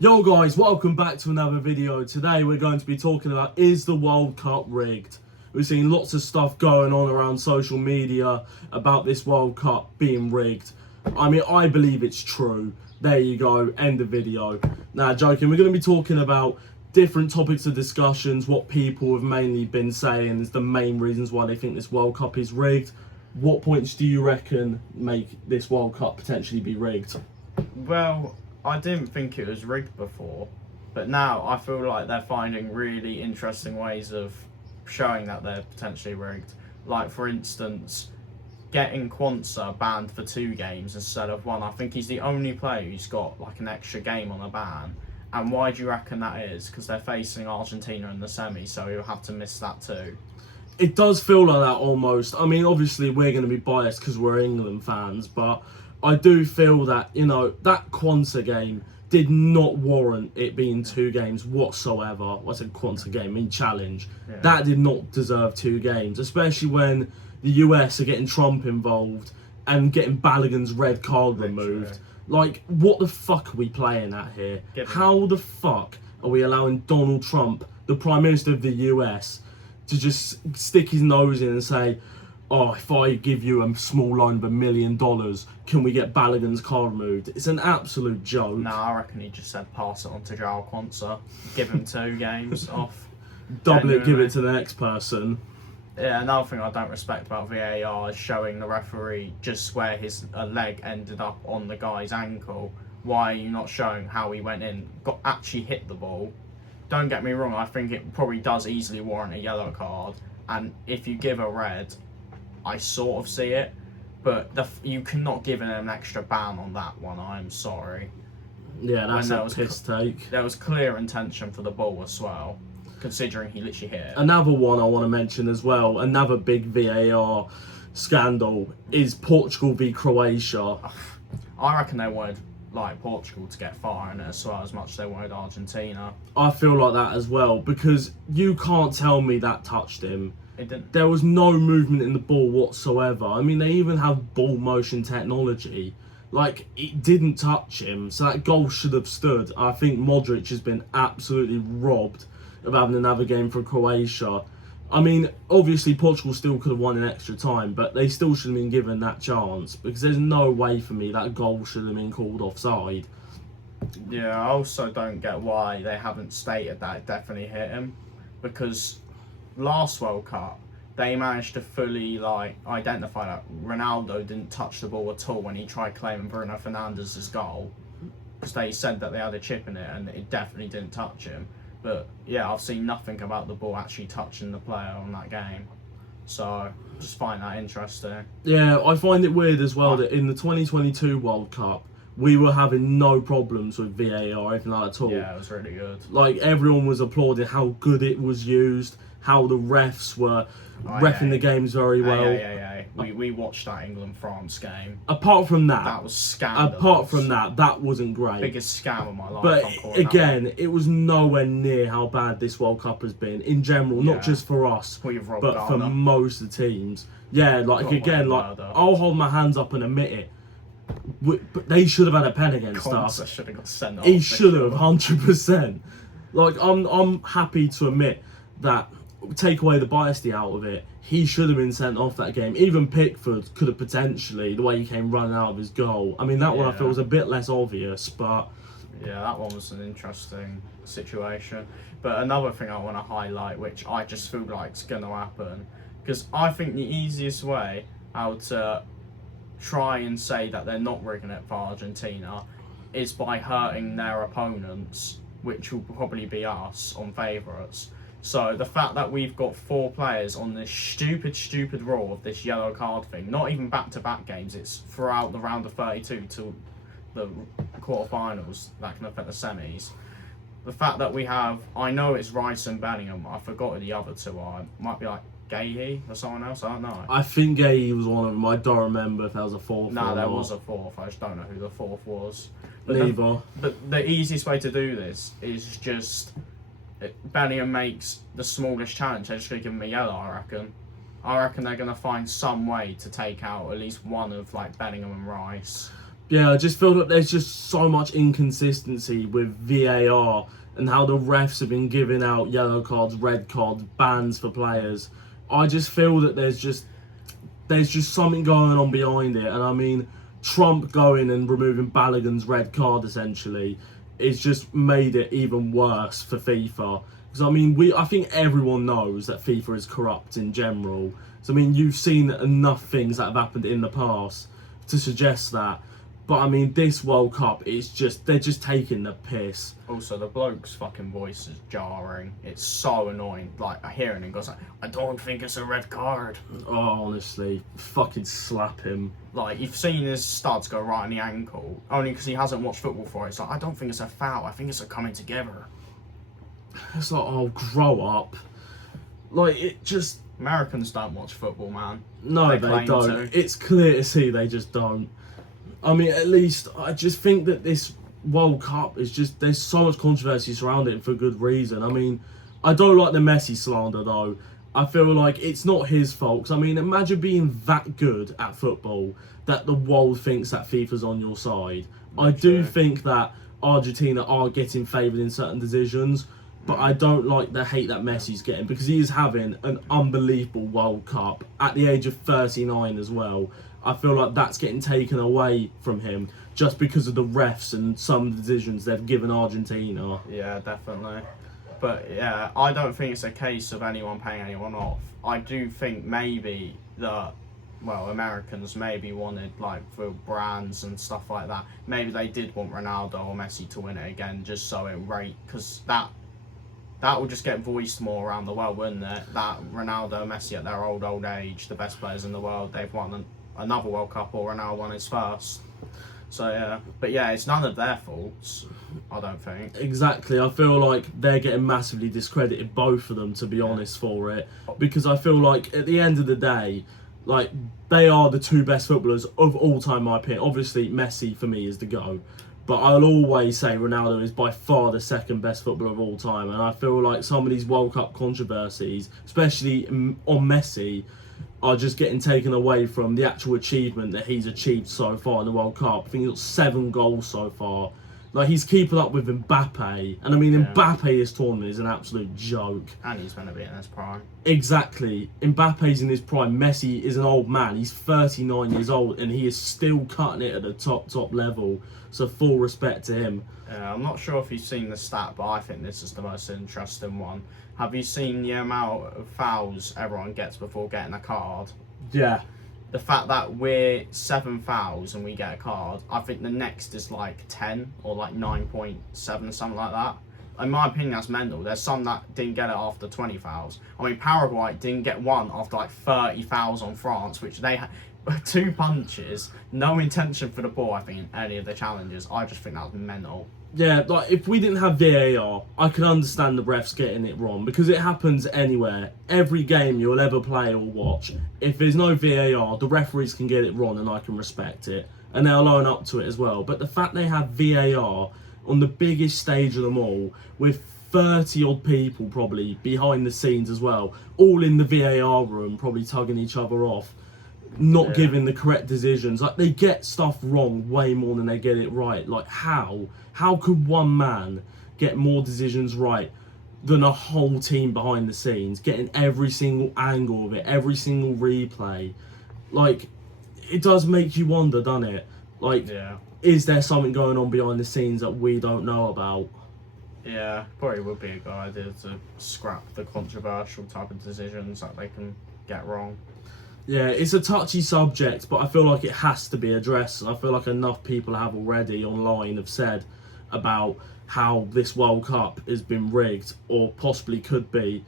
Yo guys, welcome back to another video. Today we're going to be talking about, is the World Cup rigged? We've seen lots of stuff going on around social media about this World Cup being rigged. I mean, I believe it's true. There you go, end the video. Nah, joking, we're going to be talking about different topics of discussions, what people have mainly been saying is the main reasons why they think this World Cup is rigged. What points do you reckon make this World Cup potentially be rigged? Well, I didn't think it was rigged before, but now I feel like they're finding really interesting ways of showing that they're potentially rigged. Like, for instance, getting Quansah banned for 2 games instead of 1. I think he's the only player who's got like an extra game on a ban. And why do you reckon that is? Because they're facing Argentina in the semi, so he'll have to miss that too. It does feel like that almost. I mean, obviously we're going to be biased because we're England fans, but I do feel that, you know, that Quansah game did not warrant it being 2 games whatsoever. I said Quansah game, I mean challenge. Yeah. That did not deserve 2 games, especially when the US are getting Trump involved and getting Balogun's red card removed. Like, what the fuck are we playing at here? How the fuck are we allowing Donald Trump, the Prime Minister of the US, to just stick his nose in and say, oh, if I give you a small loan of $1 million, can we get Balogun's card removed? It's an absolute joke. Nah, I reckon he just said pass it on to Joao Quansah, give him 2 games off. Double it, give it to the next person. Yeah, another thing I don't respect about VAR is showing the referee just where his leg ended up on the guy's ankle. Why are you not showing how he went in, actually hit the ball? Don't get me wrong, I think it probably does easily warrant a yellow card. And if you give a red, I sort of see it. But you cannot give him an extra ban on that one, I'm sorry. Yeah, that's a piss take. There was clear intention for the ball as well, considering he literally hit it. Another one I want to mention as well, another big VAR scandal, is Portugal v Croatia. I reckon they wanted Portugal to get far in it as well, as much as they wanted Argentina. I feel like that as well, because you can't tell me that touched him. It didn't. There was no movement in the ball whatsoever. I mean, they even have ball motion technology. Like, it didn't touch him, so that goal should have stood. I think Modric has been absolutely robbed of having another game for Croatia. I mean, obviously Portugal still could have won in extra time, but they still should have been given that chance, because there's no way for me that goal should have been called offside. Yeah, I also don't get why they haven't stated that it definitely hit him, because last World Cup they managed to fully identify that Ronaldo didn't touch the ball at all when he tried claiming Bruno Fernandes's goal, because they said that they had a chip in it and it definitely didn't touch him. But yeah, I've seen nothing about the ball actually touching the player on that game. So I just find that interesting. Yeah, I find it weird as well that in the 2022 World Cup, we were having no problems with VAR or anything like that at all. Yeah, it was really good. Like, everyone was applauding how good it was used, how the refs were reffing the games very well. We watched that England-France game. Apart from that, that was scandalous. Apart from that, that wasn't great. Biggest scam of my life. But again, it was nowhere near how bad this World Cup has been in general, not just for us, but for most of the teams. Yeah, I'll hold my hands up and admit it. But they should have had a pen against us. Should have got sent off. He should have, 100%. Like, I'm happy to admit that, take away the bias out of it, he should have been sent off that game. Even Pickford could have potentially, the way he came running out of his goal. I mean, that one I feel was a bit less obvious, but... Yeah, that one was an interesting situation. But another thing I want to highlight, which I just feel like is going to happen, because I think the easiest way how to try and say that they're not rigging it for Argentina is by hurting their opponents, which will probably be us on favourites. So the fact that we've got 4 players on this stupid rule of this yellow card thing, not even back-to-back games, it's throughout the round of 32 to the quarterfinals that can affect the semis. The fact that we have, I know it's Rice and Bellingham, I forgot who the other 2 are. It might be like Gahey or someone else, I don't know. I think Gahey was one of them. I don't remember if there was a 4th. No, there was a 4th. I just don't know who the 4th was. Neither. But the easiest way to do this is just... Bellingham makes the smallest challenge. They're just going to give him a yellow, I reckon. I reckon they're going to find some way to take out at least one of Bellingham and Rice. Yeah, I just feel that there's just so much inconsistency with VAR and how the refs have been giving out yellow cards, red cards, bans for players. I just feel that there's just something going on behind it. And I mean, Trump going and removing Balogun's red card essentially is just made it even worse for FIFA. Because I mean, I think everyone knows that FIFA is corrupt in general. So I mean, you've seen enough things that have happened in the past to suggest that. But I mean, this World Cup is they're just taking the piss. Also, the bloke's fucking voice is jarring. It's so annoying. Like, I hear it and he goes like, I don't think it's a red card. Oh, honestly, fucking slap him. Like, you've seen his studs go right on the ankle, only because he hasn't watched football for it. It's like, I don't think it's a foul. I think it's a coming together. It's like, oh, grow up. Like, it just... Americans don't watch football, man. No, they claim don't. to. It's clear to see they just don't. I mean, at least I just think that this World Cup is just... There's so much controversy surrounding it for good reason. I mean, I don't like the Messi slander, though. I feel like it's not his fault. 'Cause, I mean, imagine being that good at football that the world thinks that FIFA's on your side. I do think that Argentina are getting favoured in certain decisions, but I don't like the hate that Messi's getting because he is having an unbelievable World Cup at the age of 39 as well. I feel like that's getting taken away from him just because of the refs and some decisions they've given Argentina. Yeah, definitely. But yeah, I don't think it's a case of anyone paying anyone off. I do think maybe that, well, Americans maybe wanted, like, for brands and stuff like that, maybe they did want Ronaldo or Messi to win it again just so it rate, because that will just get voiced more around the world, wouldn't it? That Ronaldo, Messi at their old age, the best players in the world, they've won another World Cup, or Ronaldo won his first. So yeah, but yeah, it's none of their faults, I don't think. Exactly, I feel like they're getting massively discredited, both of them, to be honest, for it. Because I feel like at the end of the day, like, they are the two best footballers of all time, in my opinion. Obviously, Messi for me is the GOAT. But I'll always say Ronaldo is by far the second best footballer of all time. And I feel like some of these World Cup controversies, especially on Messi, are just getting taken away from the actual achievement that he's achieved so far in the World Cup. I think he's got 7 goals so far. Like, he's keeping up with Mbappe. And I mean, Mbappe this tournament is an absolute joke. And he's going to be in his prime. Exactly. Mbappe's in his prime. Messi is an old man. He's 39 years old and he is still cutting it at the top level. So full respect to him. I'm not sure if you've seen the stat, but I think this is the most interesting one. Have you seen the amount of fouls everyone gets before getting a card? Yeah. The fact that we're 7 fouls and we get a card, I think the next is like 10 or like 9.7 or something like that. In my opinion, that's mental. There's some that didn't get it after 20 fouls. I mean, Paraguay didn't get one after like 30 fouls on France, which they had 2 punches, no intention for the ball, I think, in any of the challenges. I just think that was mental. Yeah, like, if we didn't have VAR, I could understand the refs getting it wrong because it happens anywhere. Every game you'll ever play or watch, if there's no VAR, the referees can get it wrong and I can respect it. And they'll own up to it as well. But the fact they have VAR on the biggest stage of them all, with 30 odd people probably behind the scenes as well, all in the VAR room, probably tugging each other off, not giving the correct decisions. Like, they get stuff wrong way more than they get it right. Like, how could one man get more decisions right than a whole team behind the scenes, getting every single angle of it, every single replay? Like, it does make you wonder, doesn't it? Like, is there something going on behind the scenes that we don't know about? Yeah, probably would be a good idea to scrap the controversial type of decisions that they can get wrong. Yeah, it's a touchy subject, but I feel like it has to be addressed. And I feel like enough people have already online have said about how this World Cup has been rigged or possibly could be.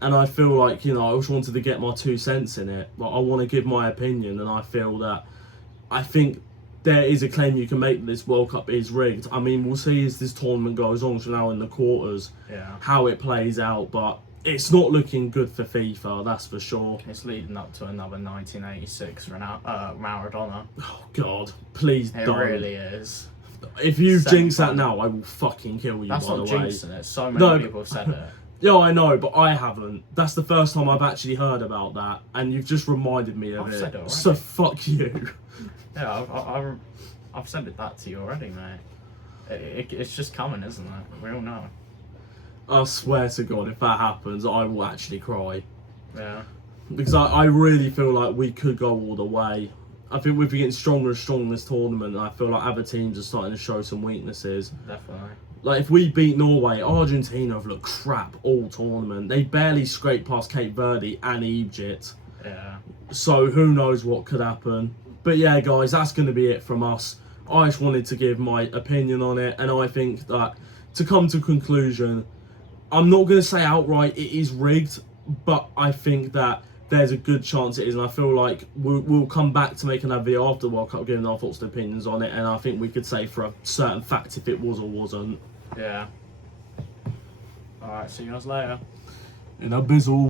And I feel like, you know, I just wanted to get my 2 cents in it. Like, I want to give my opinion, and I feel that I think there is a claim you can make that this World Cup is rigged. I mean, we'll see as this tournament goes on, so now in the quarters, how it plays out. But it's not looking good for FIFA, that's for sure. It's leading up to another 1986 Maradona. Oh, God. Please don't. It really is. If you jinx that now, I will fucking kill you, That's by the not way. jinxing it. So many people have said it. Yeah, I know, but I haven't. That's the first time I've actually heard about that, and you've just reminded me of I've it. said it already. So fuck you. Yeah, I've said that to you already, mate. It's just coming, isn't it? We all know. I swear to God, if that happens, I will actually cry. Yeah. Because I really feel like we could go all the way. I think we're getting stronger and stronger in this tournament, and I feel like other teams are starting to show some weaknesses. Definitely. Like, if we beat Norway, Argentina have looked crap all tournament. They barely scraped past Cape Verde and Egypt. Yeah. So, who knows what could happen. But yeah, guys, that's going to be it from us. I just wanted to give my opinion on it, and I think that, to come to a conclusion, I'm not going to say outright it is rigged, but I think that there's a good chance it is, and I feel like we'll come back to make another video after the World Cup, giving our thoughts and opinions on it, and I think we could say for a certain fact if it was or wasn't. Yeah. Alright, see you guys later. In a bizzle.